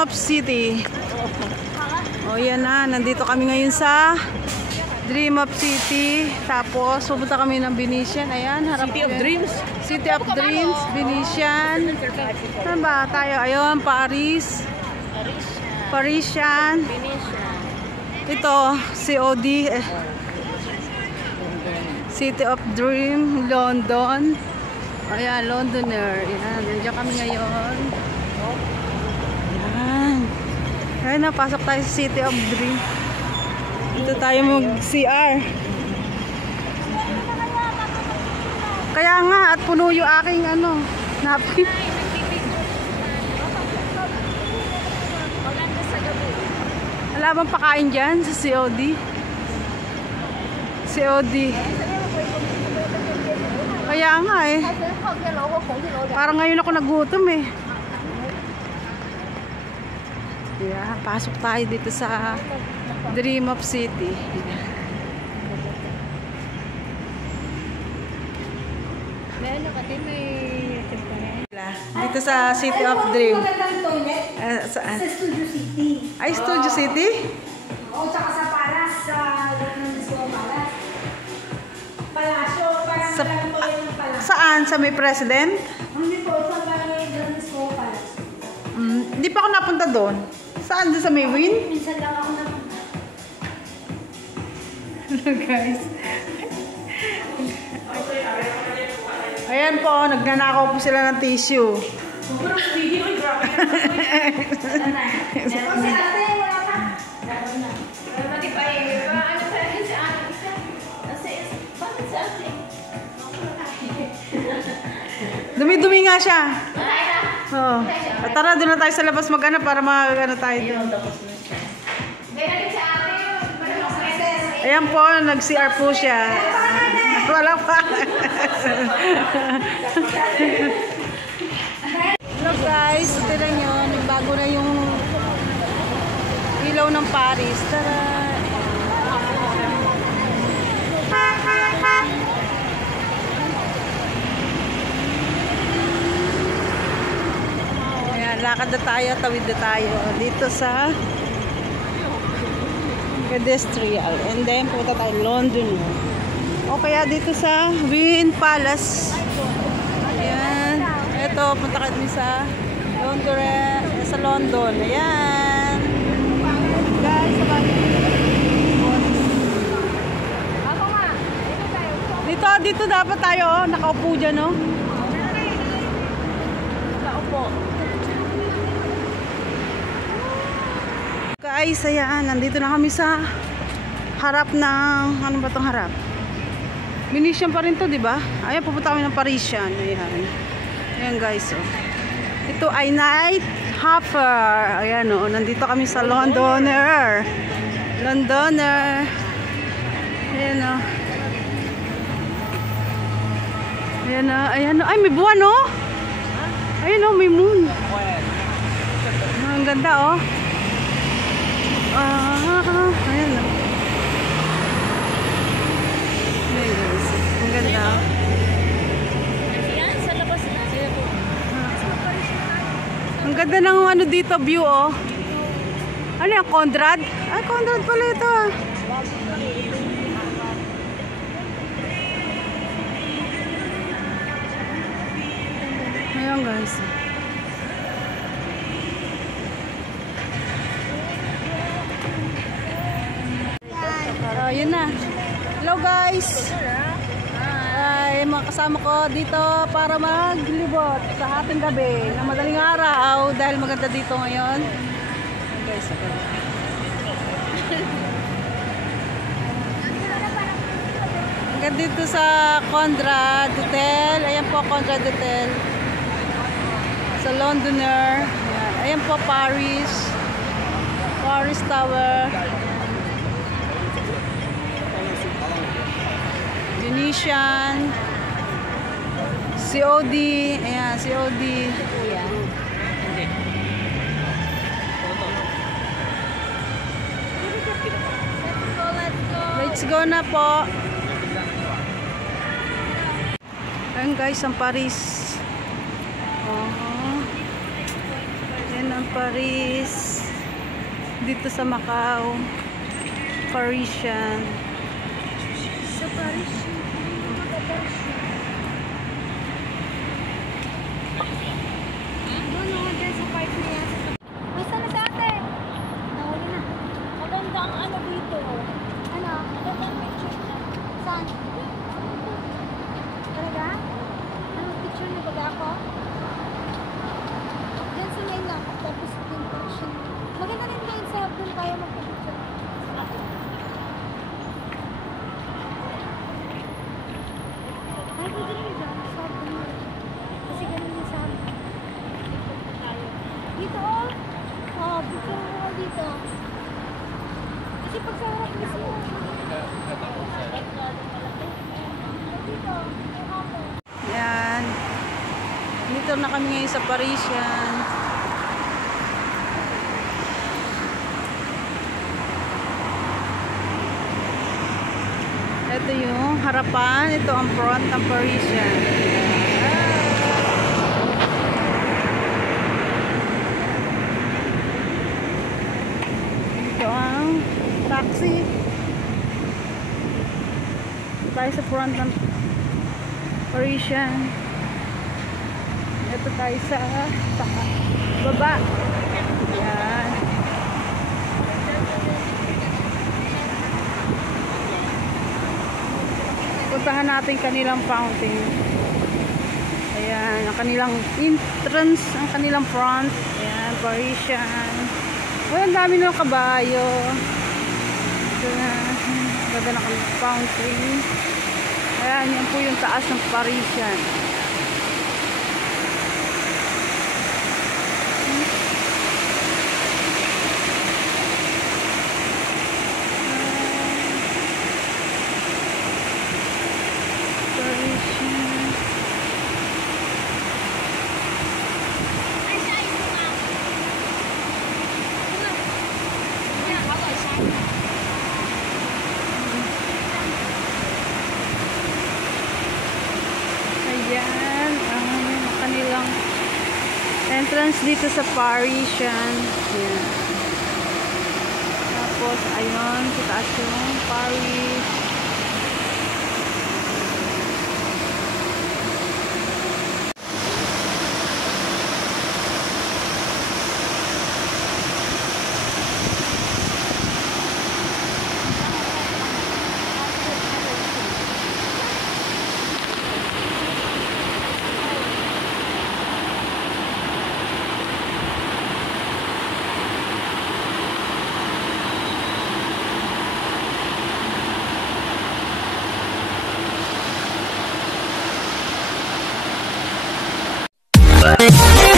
of City. O yan na, nandito kami ngayon sa Dream of City. Tapos pupunta kami ng Venetian. Ayan, harap City of Dreams. City of Dreams, Venetian. Saan ba tayo? Ayun, Paris. Parisian. Ito, COD. City of Dream, London. Ayan, Londoner. Ayan, nandiyan kami ngayon. Ayan. Ayan na, pasok tayo sa City of Dream. Dito tayo mag-CR. Kaya nga, at puno yung aking napkin. Wala bang pakain dyan sa COD? COD. Kaya nga eh. Parang ngayon ako nagutom eh. Yeah, pasok tayo dito sa Dream of City. Dito sa City of Dream. Saan? Sa Studio City. Ay, Studio City? Oo, tsaka sa Palas, sa Palas. Palasyo, parang Sa, lang po yun ng Palas. saan? Sa may president? Hindi po, sa Palas. Hindi pa ako napunta doon. Saan? Doon sa may win? Minsan lang ako napunta. Guys. Ayan po, nagnanakaw po sila ng tissue. Sobrang video, grabe na. Wala na. Kasi ate, wala pa. Meron na. Pero pati pa eh, ano sa akin si ate isa? Kasi, bakit si ate? Dumi-dumi nga siya. Wala na. Oo. At tara, doon na tayo sa labas mag-ano para mag-ano tayo doon. Meron si ate. Ayan po, nag-CR po siya. Wala pa. Hello guys, tignan nyo, nagbago na yung ilaw ng Paris. Tara! Ayan, lakad na tayo, tawid na tayo dito sa pedestrian. And then, punta tayo London. O kaya dito sa Wynn Palace. Ayan. Ito, punta kami sa London. Sa London. Ayan. Guys, Ako nga. Dito tayo. dito dapat tayo. Nakaupo dyan, no? Nakaupo. Guys, ayan. Nandito na kami sa harap ng... Ano ba itong harap? Venetian pa rin to, di ba? Ayan, pupunta kami ng Parisian. Ayan. Ayan, guys. Oh. Ito ay Night Hopper. Ayan, oh. Nandito kami sa Londoner. Londoner. Ayan, oh. Ayan, oh. Ayan, oh. Ay, may buwan, oh. Ayan, oh. May moon. Ang ganda, oh. Ayan, oh. Ang ganda. Yan, sa labas na. Ang ganda ng ano dito, view, oh. Ano yung Conrad? Ay, Conrad pala ito, ah. Ayan, guys. Yun na. Hello, guys. Ay, mga kasama ko dito para maglibot sa ating gabi na madaling araw dahil maganda dito ngayon. Guys, hanggang dito sa Conrad Hotel. Ayan po, Conrad Hotel. Sa Londoner. Ayan, ayan po, Paris. Paris Tower. Venetian. COD. Ayan, COD. Let's go na po. Ayan guys, ang Paris. Yan ang Paris. Dito sa Macau. Parisian. Sa Paris. Doon ako dyan sa park na yan. Basta na sa ate? Nahuli na. Maganda ang ano dito. Ano? Maganda ang picture niya. Saan? Talaga? Anong picture niya baga ako? Diyan sa main lang. Tapos din picture. Maganda rin main sa doon tayo magpapicture. Ay, pwede rin dyan. Sa doon. Kasi ganun din sa amin. Dito oh. Oh, picture mo dito. Kasi pag sa harap mismo. Dito. Yan. Dito na kami ngayon sa Parisian. Ito yung harapan. Ito ang front ng Parisian. Ito ang taxi. Ito tayo sa front ng Parisian. Ito tayo sa baba. Yan. Puntahan natin kanilang fountain. Ayan, ang kanilang entrance, ang kanilang front. Ayan, Parisian. Ay, ang dami ng kabayo. Ito na, ganda na kanilang fountain. Ayan, yan po yung taas ng Parisian. Ayan, ang kanilang entrance dito sa Parisian. Ayan. Tapos, ayun, sa taas yung Paris. Bye.